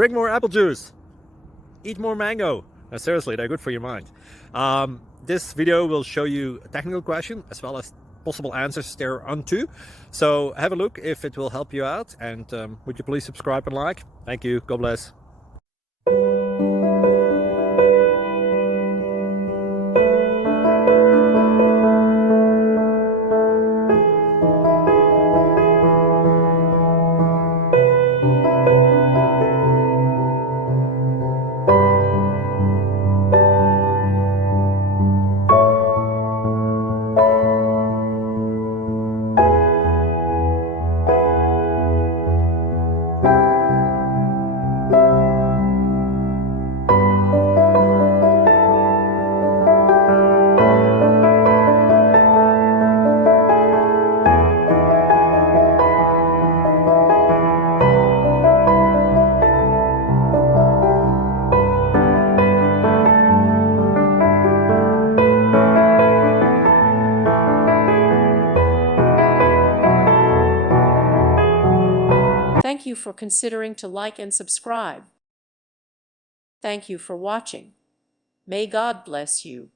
drink more apple juice, eat more mango. No, seriously, they're good for your mind. This video will show you a technical question as well as possible answers thereunto. So have a look if it will help you out, and would you please subscribe and like? Thank you. God bless. Thank you for considering to like and subscribe. Thank you for watching. May God bless you.